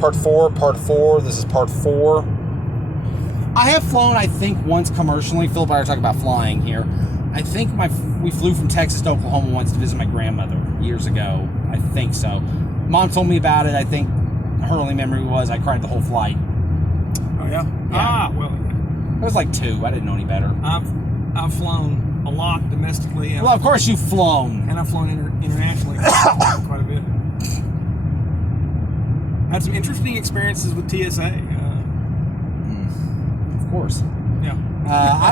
Part four. This is part 4. I have flown, I think, once commercially. Philip and I are talking about flying here. I think we flew from Texas to Oklahoma once to visit my grandmother years ago. I think so. Mom told me about it. I think her only memory was I cried the whole flight. Oh, yeah? Well, It was like 2. I didn't know any better. I've flown a lot domestically. Well, of course you've flown. And I've flown internationally quite a bit. Had some interesting experiences with TSA. Of course. Yeah. I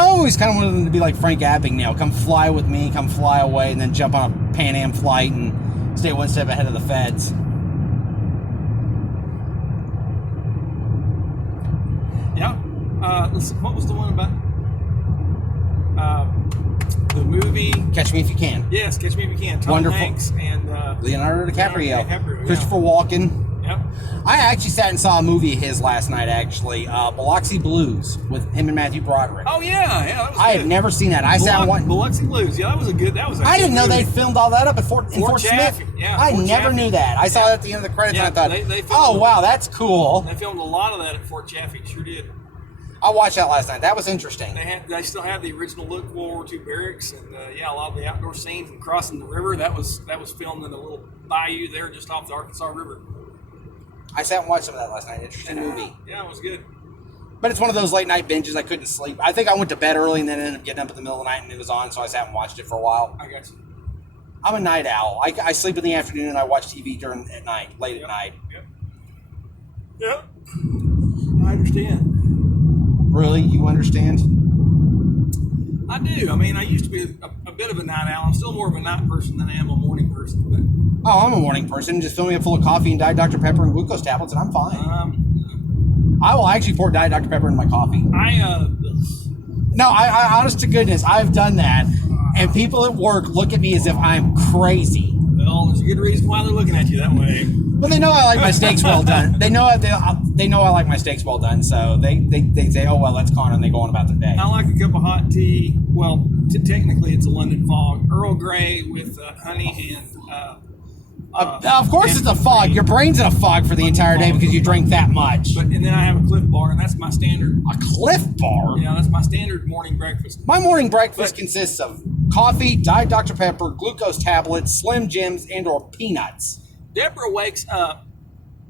always kind of wanted them to be like Frank Abagnale. Come fly with me, come fly away, and then jump on a Pan Am flight and stay one step ahead of the feds. Yeah. Let's see, what was the one about? The movie Catch Me If You Can. Yes, Catch Me If You Can. Tom Wonderful. Hanks and Leonardo DiCaprio. DiCaprio, Christopher Walken. Yep. I actually sat and saw a movie of his last night, actually. Biloxi Blues with him and Matthew Broderick. Oh yeah, that was I good. had never seen that. I sat one. Biloxi Blues. Yeah, that was a good. I didn't know they filmed all that up at Fort Smith. Chaffee. Yeah, I Fort never Chaffee. knew that. I saw it at the end of the credits Yeah, and I thought, they filmed oh wow, that's cool. They filmed a lot of that at Fort Chaffee. Sure did. I watched that last night. That was interesting. They still have the original World War II barracks, and a lot of the outdoor scenes and crossing the river. That was filmed in a little bayou there just off the Arkansas River. I sat and watched some of that last night. Interesting movie. Yeah, it was good. But it's one of those late night binges. I couldn't sleep. I think I went to bed early and then ended up getting up in the middle of the night and it was on, so I sat and watched it for a while. I got you. I'm a night owl. I sleep in the afternoon and I watch TV late at night. Yep. I understand. Really? You understand? I do. I mean, I used to be a bit of a night owl. I'm still more of a night person than I am a morning person. But Oh, I'm a morning person. Just fill me up full of coffee and Diet Dr. Pepper and glucose tablets and I'm fine. I will actually pour Diet Dr. Pepper in my coffee. No, I honest to goodness, I've done that. And people at work look at me as if I'm crazy. Well, there's a good reason why they're looking at you that way. But they know I like my steaks well done. They know I like my steaks well done, so they say, oh, well, that's Connor, and they go on about their day. I like a cup of hot tea. Well, technically it's a London fog. Earl Grey with honey and... of course it's a fog. Your brain's in a fog for the entire day because you drink that much. And then I have a Cliff Bar, and that's my standard. A Cliff Bar? Yeah, that's my standard morning breakfast. My morning breakfast consists of coffee, Diet Dr. Pepper, glucose tablets, Slim Jims, and or peanuts. Deborah wakes up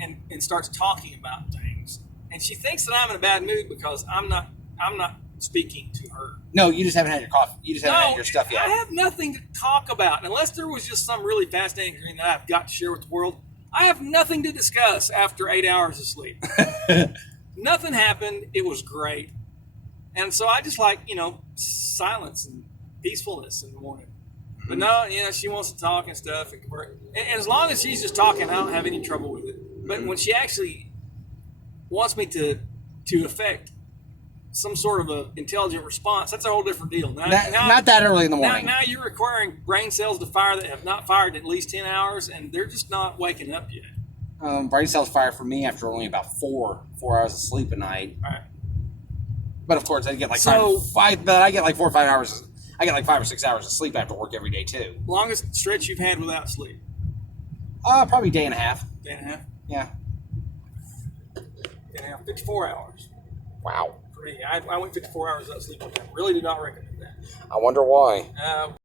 and starts talking about things, and she thinks that I'm in a bad mood because I'm not speaking to her. No, you just haven't had your coffee. You just haven't had your stuff yet. I have nothing to talk about unless there was just some really fascinating dream that I've got to share with the world. I have nothing to discuss after 8 hours of sleep. Nothing happened. It was great, and so I just like silence and peacefulness in the morning. But no, she wants to talk and stuff. And as long as she's just talking, I don't have any trouble with it. But when she actually wants me to affect some sort of a intelligent response, that's a whole different deal. Now, not that early in the morning. Now you're requiring brain cells to fire that have not fired in at least 10 hours, and they're just not waking up yet. Brain cells fire for me after only about 4 hours of sleep a night. All right. But of course, I get like 5 or 5 hours. I get like 5 or 6 hours of sleep after work every day too. Longest stretch you've had without sleep? Probably day and a half. Day and a half? Yeah. Day and a half, 54 hours. Wow. For me, I went 54 hours without sleep. I really do not recommend that. I wonder why.